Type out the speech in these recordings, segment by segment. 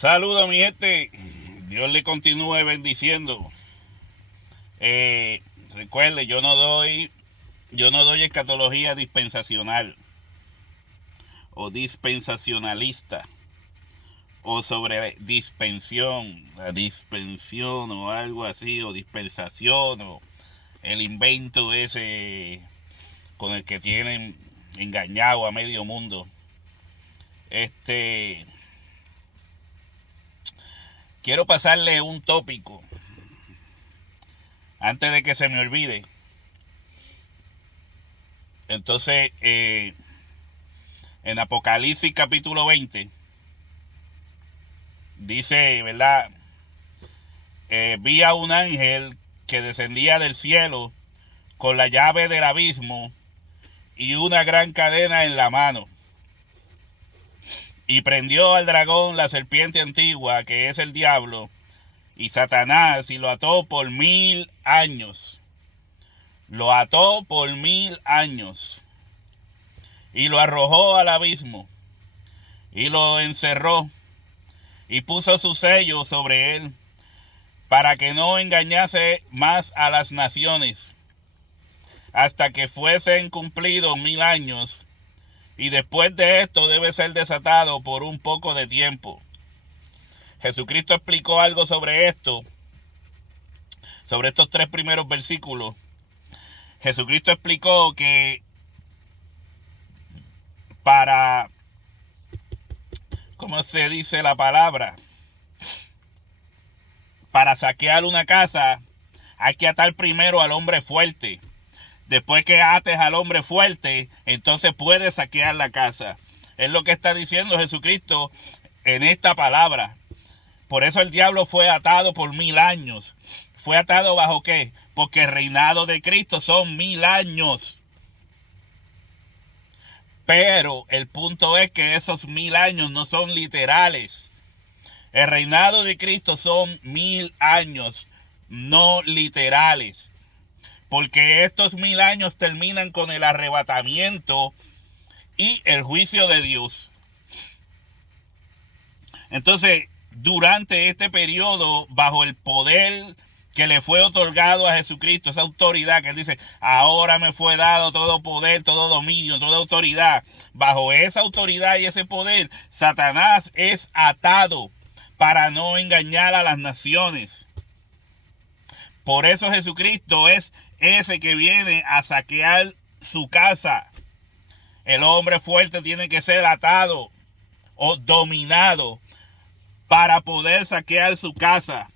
Saludos, mi gente. Dios le continúe bendiciendo. Recuerde, yo no doy escatología dispensacional o dispensacionalista o sobre dispensión, la dispensión o algo así, o dispensación o el invento ese con el que tienen engañado a medio mundo. Quiero pasarle un tópico antes de que se me olvide. Entonces, en Apocalipsis capítulo 20, dice, ¿verdad? Vi a un ángel que descendía del cielo con la llave del abismo y una gran cadena en la mano. Y prendió al dragón, la serpiente antigua, que es el diablo, y Satanás, y lo ató por 1000 años. Lo ató por 1000 años. Y lo arrojó al abismo. Y lo encerró. Y puso su sello sobre él, para que no engañase más a las naciones, hasta que fuesen cumplidos 1000 años. Y después de esto debe ser desatado por un poco de tiempo. Jesucristo explicó algo sobre esto, sobre estos 3 primeros versículos. Jesucristo explicó que para, ¿cómo se dice la palabra? Para saquear una casa hay que atar primero al hombre fuerte. Después que ates al hombre fuerte, entonces puedes saquear la casa. Es lo que está diciendo Jesucristo en esta palabra. Por eso el diablo fue atado por 1000 años. ¿Fue atado bajo qué? Porque el reinado de Cristo son 1000 años. Pero el punto es que esos 1000 años no son literales. El reinado de Cristo son 1000 años, no literales. Porque estos 1000 años terminan con el arrebatamiento y el juicio de Dios. Entonces, durante este periodo, bajo el poder que le fue otorgado a Jesucristo, esa autoridad que él dice, ahora me fue dado todo poder, todo dominio, toda autoridad. Bajo esa autoridad y ese poder, Satanás es atado para no engañar a las naciones. Por eso Jesucristo es ese que viene a saquear su casa. El hombre fuerte tiene que ser atado o dominado para poder saquear su casa.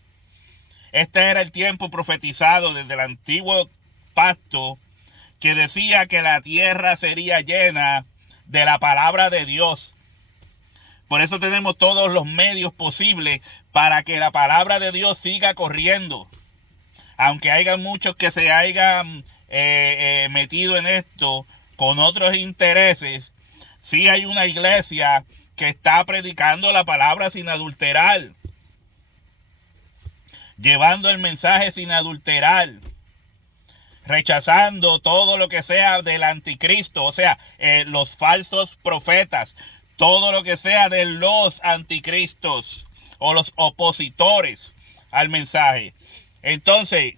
Este era el tiempo profetizado desde el antiguo pacto, que decía que la tierra sería llena de la palabra de Dios. Por eso tenemos todos los medios posibles para que la palabra de Dios siga corriendo. Aunque haya muchos que se hayan metido en esto con otros intereses, sí hay una iglesia que está predicando la palabra sin adulterar, llevando el mensaje sin adulterar, rechazando todo lo que sea del anticristo, o sea, los falsos profetas, todo lo que sea de los anticristos o los opositores al mensaje. Entonces,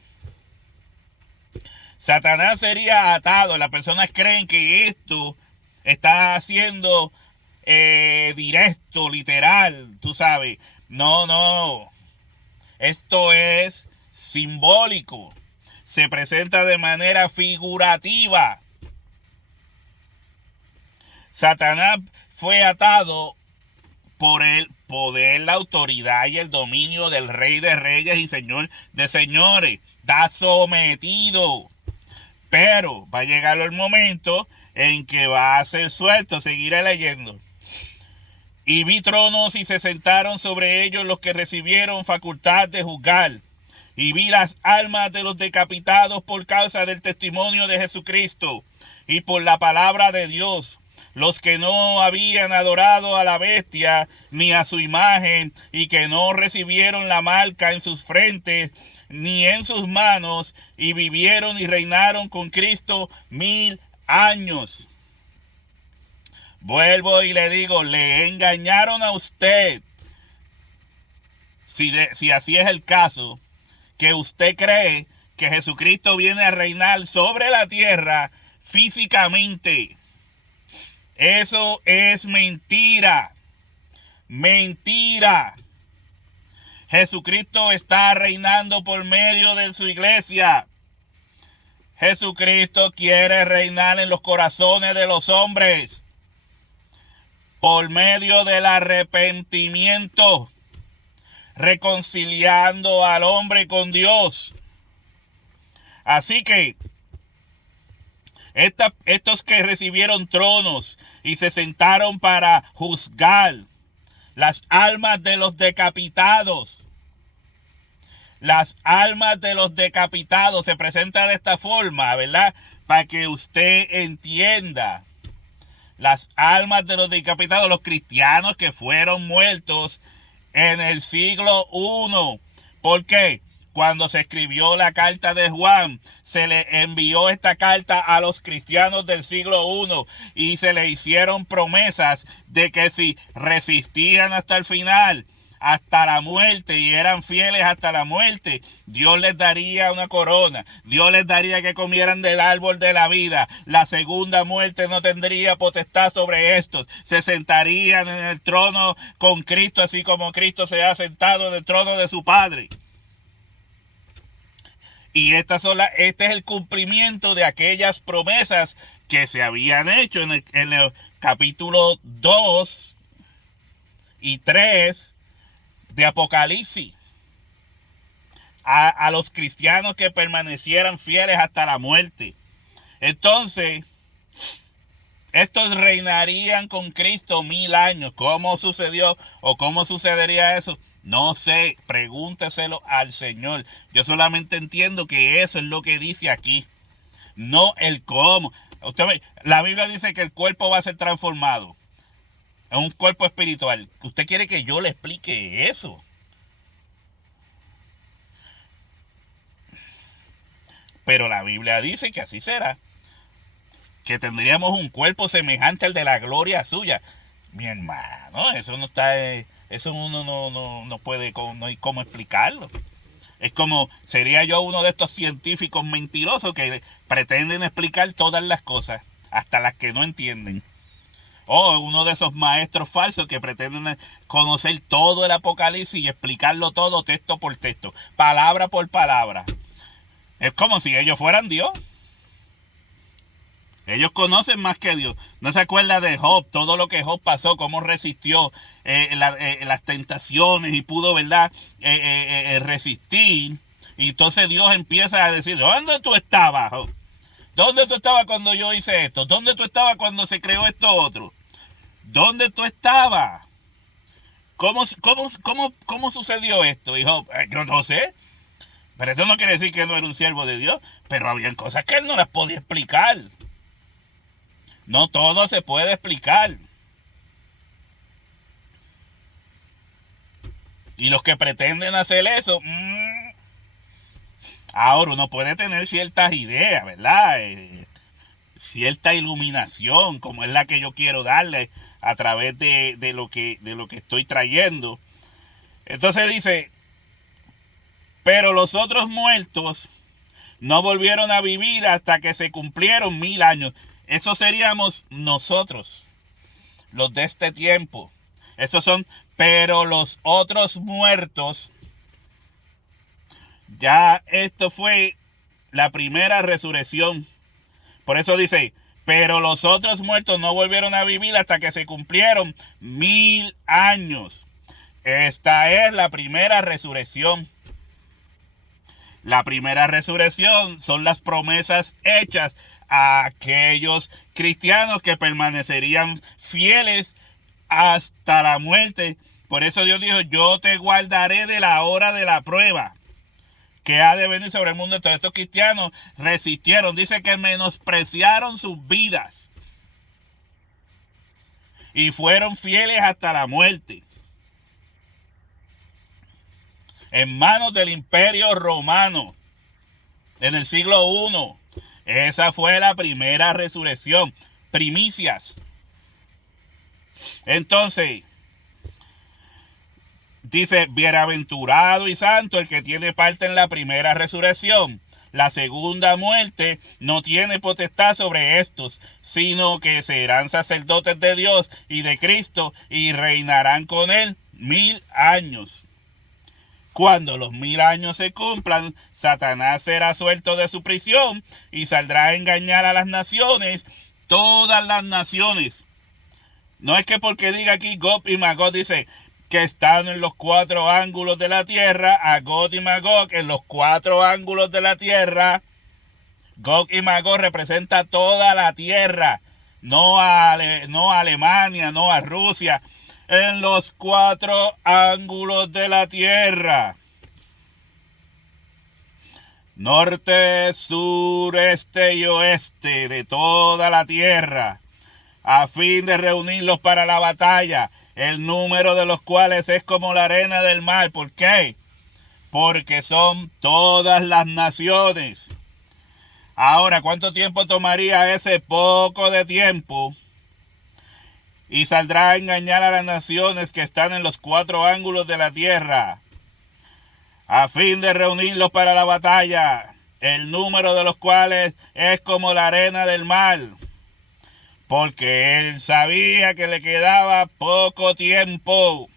Satanás sería atado. Las personas creen que esto está haciendo directo, literal, tú sabes. No. Esto es simbólico. Se presenta de manera figurativa. Satanás fue atado por el poder, la autoridad y el dominio del Rey de Reyes y Señor de Señores. Está sometido. Pero va a llegar el momento en que va a ser suelto. Seguiré leyendo. Y vi tronos y se sentaron sobre ellos los que recibieron facultad de juzgar. Y vi las almas de los decapitados por causa del testimonio de Jesucristo y por la palabra de Dios, los que no habían adorado a la bestia ni a su imagen, y que no recibieron la marca en sus frentes ni en sus manos, y vivieron y reinaron con Cristo 1000 años. Vuelvo y le digo, le engañaron a usted. si así es el caso, que usted cree que Jesucristo viene a reinar sobre la tierra físicamente. Eso es mentira. Mentira. Jesucristo está reinando por medio de su iglesia. Jesucristo quiere reinar en los corazones de los hombres por medio del arrepentimiento, reconciliando al hombre con Dios. Así que estos que recibieron tronos y se sentaron para juzgar las almas de los decapitados. Las almas de los decapitados se presentan de esta forma, ¿verdad? Para que usted entienda. Las almas de los decapitados, los cristianos que fueron muertos en el siglo I. ¿Por qué? Cuando se escribió la carta de Juan, se le envió esta carta a los cristianos del siglo I y se le hicieron promesas de que si resistían hasta el final, hasta la muerte, y eran fieles hasta la muerte, Dios les daría una corona. Dios les daría que comieran del árbol de la vida. La segunda muerte no tendría potestad sobre estos. Se sentarían en el trono con Cristo, así como Cristo se ha sentado en el trono de su Padre. Y este es el cumplimiento de aquellas promesas que se habían hecho en el capítulo 2 y 3 de Apocalipsis. A los cristianos que permanecieran fieles hasta la muerte. Entonces, estos reinarían con Cristo 1000 años. ¿Cómo sucedió o cómo sucedería eso? No sé, pregúnteselo al Señor. Yo solamente entiendo que eso es lo que dice aquí. No el cómo. La Biblia dice que el cuerpo va a ser transformado en un cuerpo espiritual. ¿Usted quiere que yo le explique eso? Pero la Biblia dice que así será. Que tendríamos un cuerpo semejante al de la gloria suya. Mi hermano, eso no está... Eso uno no puede, no hay cómo explicarlo. Es como, sería yo uno de estos científicos mentirosos que pretenden explicar todas las cosas, hasta las que no entienden. O uno de esos maestros falsos que pretenden conocer todo el Apocalipsis y explicarlo todo texto por texto, palabra por palabra. Es como si ellos fueran Dios. Ellos conocen más que Dios. No se acuerda de Job, todo lo que Job pasó, cómo resistió las tentaciones y pudo, ¿verdad? Resistir. Y entonces Dios empieza a decir, ¿dónde tú estabas, Job? ¿Dónde tú estabas cuando yo hice esto? ¿Dónde tú estabas cuando se creó esto otro? ¿Dónde tú estabas? ¿Cómo sucedió esto? Y Job, yo no sé. Pero eso no quiere decir que no era un siervo de Dios. Pero habían cosas que él no las podía explicar. No todo se puede explicar. Y los que pretenden hacer eso, ahora uno puede tener ciertas ideas, ¿verdad? Cierta iluminación, como es la que yo quiero darle a través de lo que estoy trayendo. Entonces dice, pero los otros muertos no volvieron a vivir hasta que se cumplieron 1000 años. Eso seríamos nosotros, los de este tiempo. Esos son, pero los otros muertos, ya esto fue la primera resurrección. Por eso dice, pero los otros muertos no volvieron a vivir hasta que se cumplieron 1000 años. Esta es la primera resurrección. La primera resurrección son las promesas hechas a aquellos cristianos que permanecerían fieles hasta la muerte. Por eso Dios dijo, yo te guardaré de la hora de la prueba que ha de venir sobre el mundo. Entonces estos cristianos resistieron. Dice que menospreciaron sus vidas y fueron fieles hasta la muerte, en manos del Imperio Romano en el siglo I. Esa fue la primera resurrección, primicias. Entonces, Dice, bienaventurado y santo el que tiene parte en la primera resurrección. La segunda muerte no tiene potestad sobre estos, sino que serán sacerdotes de Dios y de Cristo y reinarán con él 1000 años. Cuando los 1000 años se cumplan, Satanás será suelto de su prisión y saldrá a engañar a las naciones, todas las naciones. No es que porque diga aquí Gog y Magog, dice que están en los 4 ángulos de la tierra, a Gog y Magog en los 4 ángulos de la tierra. Gog y Magog representa toda la tierra, no a Alemania, no a Rusia, en los 4 ángulos de la tierra. Norte, sur, este y oeste de toda la tierra, a fin de reunirlos para la batalla, el número de los cuales es como la arena del mar. ¿Por qué? Porque son todas las naciones. Ahora, ¿cuánto tiempo tomaría ese poco de tiempo? Y saldrá a engañar a las naciones que están en los 4 ángulos de la tierra, a fin de reunirlos para la batalla, el número de los cuales es como la arena del mar. Porque él sabía que le quedaba poco tiempo.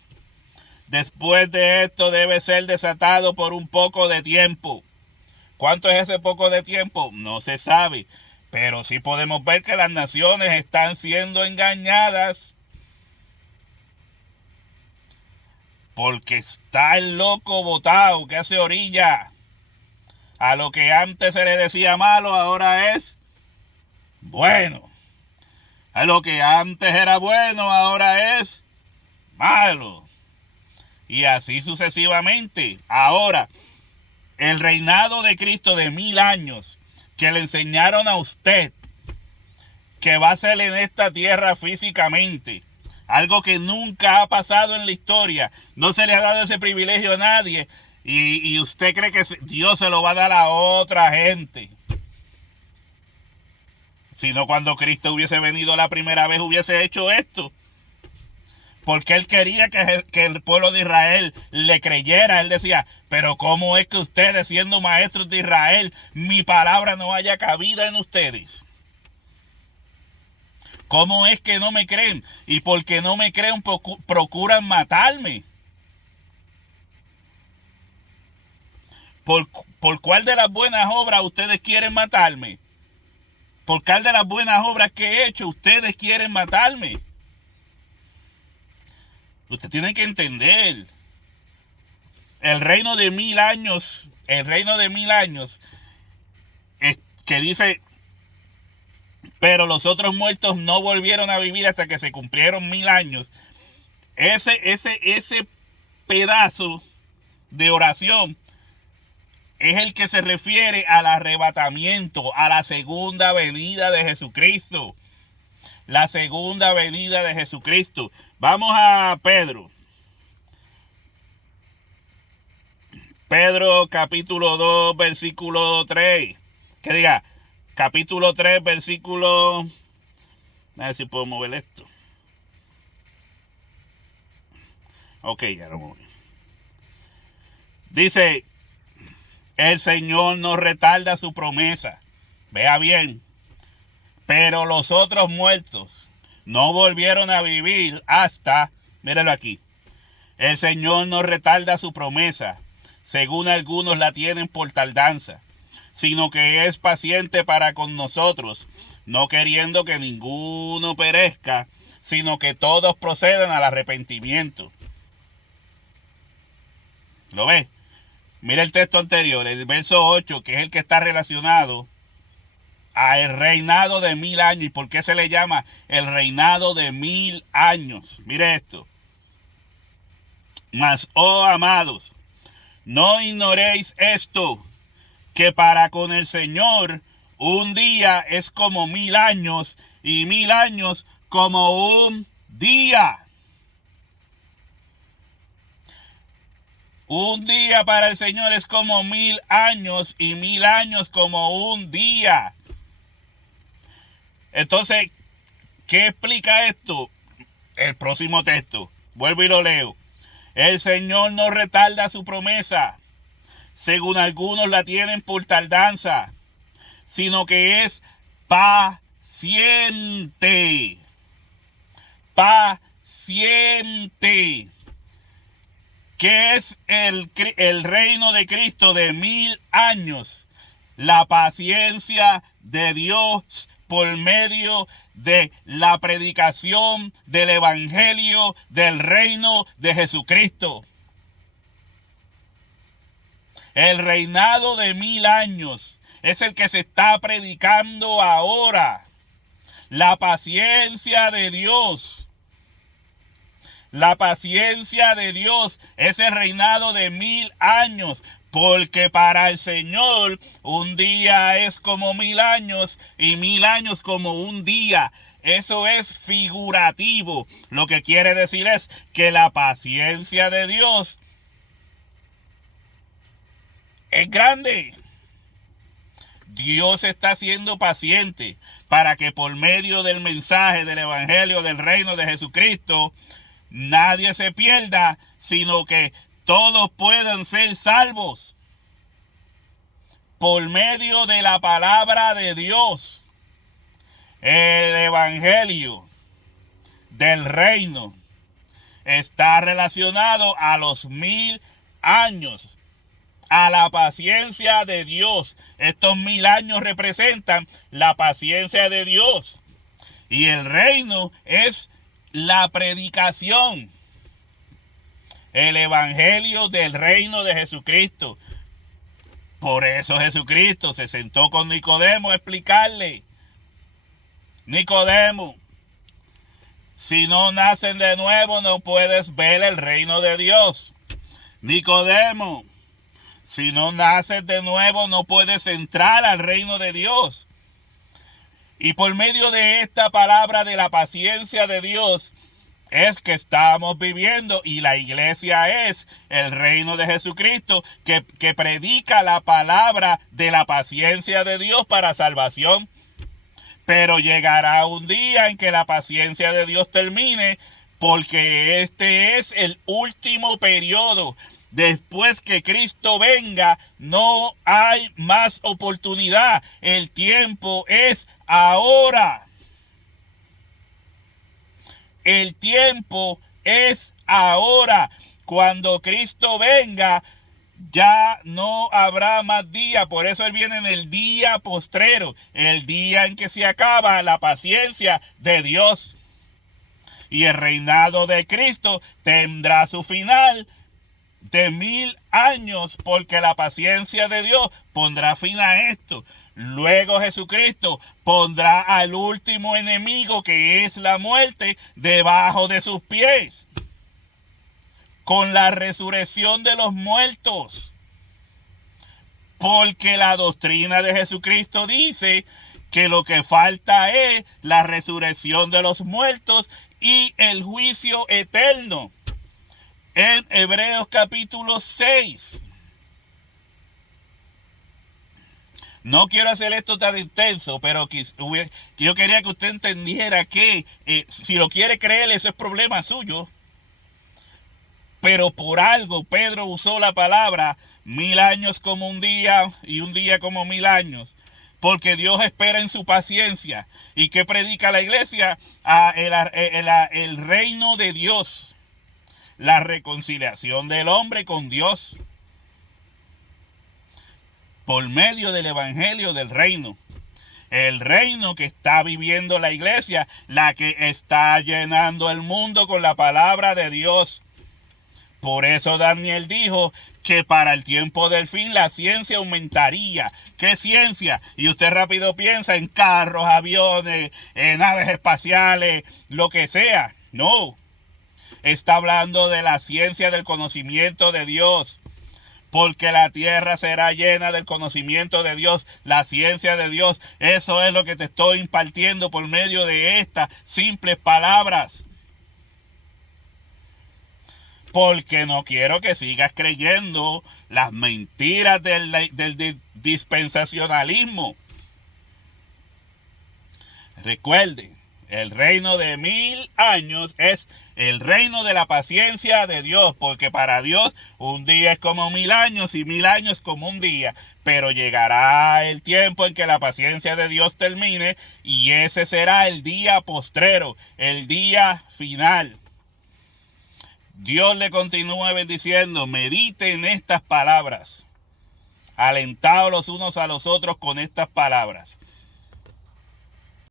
Después de esto debe ser desatado por un poco de tiempo. ¿Cuánto es ese poco de tiempo? No se sabe. Pero sí podemos ver que las naciones están siendo engañadas. Porque está el loco botado que hace orilla. A lo que antes se le decía malo, ahora es bueno. A lo que antes era bueno, ahora es malo. Y así sucesivamente. Ahora, el reinado de Cristo de 1000 años que le enseñaron a usted que va a ser en esta tierra físicamente, algo que nunca ha pasado en la historia, no se le ha dado ese privilegio a nadie, y usted cree que Dios se lo va a dar a otra gente. Si no, cuando Cristo hubiese venido la primera vez hubiese hecho esto. Porque él quería que el pueblo de Israel le creyera. Él decía, pero ¿cómo es que ustedes, siendo maestros de Israel, mi palabra no haya cabida en ustedes? ¿Cómo es que no me creen? Y porque no me creen, procuran matarme. ¿Por cuál de las buenas obras ustedes quieren matarme? ¿Por cuál de las buenas obras que he hecho ustedes quieren matarme? Usted tiene que entender. El reino de 1000 años, es que dice, pero los otros muertos no volvieron a vivir hasta que se cumplieron 1000 años. Ese pedazo de oración es el que se refiere al arrebatamiento, a la segunda venida de Jesucristo. La segunda venida de Jesucristo. Vamos a Pedro. Pedro capítulo 2, versículo 3. Que diga, capítulo 3, versículo... A ver si puedo mover esto. Ok, ya lo moví. Dice, el Señor no retarda su promesa. Vea bien. Pero los otros muertos no volvieron a vivir hasta, míralo aquí, el Señor no retarda su promesa, según algunos la tienen por tardanza, sino que es paciente para con nosotros, no queriendo que ninguno perezca, sino que todos procedan al arrepentimiento. ¿Lo ves? Mira el texto anterior, el verso 8, que es el que está relacionado al reinado de 1000 años. ¿Y por qué se le llama el reinado de 1000 años? Mire esto. Mas, oh amados, no ignoréis esto, que para con el Señor un día es como 1000 años, y 1000 años como un día. Un día para el Señor es como 1000 años, y 1000 años como un día. Entonces, ¿qué explica esto? El próximo texto. Vuelvo y lo leo. El Señor no retarda su promesa, según algunos la tienen por tardanza, sino que es paciente. Paciente. ¿Qué es el reino de Cristo de 1000 años? La paciencia de Dios por medio de la predicación del evangelio del reino de Jesucristo. El reinado de 1000 años es el que se está predicando ahora. La paciencia de Dios. La paciencia de Dios es el reinado de 1000 años. Porque para el Señor un día es como 1000 años y 1000 años como un día. Eso es figurativo. Lo que quiere decir es que la paciencia de Dios es grande. Dios está siendo paciente para que por medio del mensaje del evangelio del reino de Jesucristo nadie se pierda, sino que todos puedan ser salvos por medio de la palabra de Dios. El evangelio del reino está relacionado a los 1000 años, a la paciencia de Dios. Estos 1000 años representan la paciencia de Dios. Y el reino es la predicación. El evangelio del reino de Jesucristo. Por eso Jesucristo se sentó con Nicodemo a explicarle. Nicodemo, si no nacen de nuevo no puedes ver el reino de Dios. Nicodemo, si no naces de nuevo no puedes entrar al reino de Dios. Y por medio de esta palabra de la paciencia de Dios es que estamos viviendo, y la iglesia es el reino de Jesucristo que predica la palabra de la paciencia de Dios para salvación. Pero llegará un día en que la paciencia de Dios termine, porque este es el último periodo. Después que Cristo venga, no hay más oportunidad. El tiempo es ahora. El tiempo es ahora. Cuando Cristo venga, ya no habrá más día. Por eso Él viene en el día postrero, el día en que se acaba la paciencia de Dios. Y el reinado de Cristo tendrá su final de 1000 años, porque la paciencia de Dios pondrá fin a esto. Luego Jesucristo pondrá al último enemigo, que es la muerte, debajo de sus pies, con la resurrección de los muertos. Porque la doctrina de Jesucristo dice que lo que falta es la resurrección de los muertos y el juicio eterno. En Hebreos capítulo 6. No quiero hacer esto tan intenso, pero yo quería que usted entendiera que si lo quiere creer, eso es problema suyo. Pero por algo Pedro usó la palabra 1000 años como un día y un día como 1000 años. Porque Dios espera en su paciencia. ¿Y qué predica la iglesia? El reino de Dios. La reconciliación del hombre con Dios. Por medio del evangelio del reino. El reino que está viviendo la iglesia. La que está llenando el mundo con la palabra de Dios. Por eso Daniel dijo que para el tiempo del fin la ciencia aumentaría. ¿Qué ciencia? Y usted rápido piensa en carros, aviones, en naves espaciales, lo que sea. No. Está hablando de la ciencia del conocimiento de Dios. Porque la tierra será llena del conocimiento de Dios, la ciencia de Dios. Eso es lo que te estoy impartiendo por medio de estas simples palabras. Porque no quiero que sigas creyendo las mentiras del dispensacionalismo. Recuerde, El reino de 1000 años es el reino de la paciencia de Dios, porque para Dios un día es como 1000 años y 1000 años como un día, pero llegará el tiempo en que la paciencia de Dios termine y ese será el día postrero, el día final. Dios le continúa bendiciendo, mediten estas palabras, alentados los unos a los otros con estas palabras.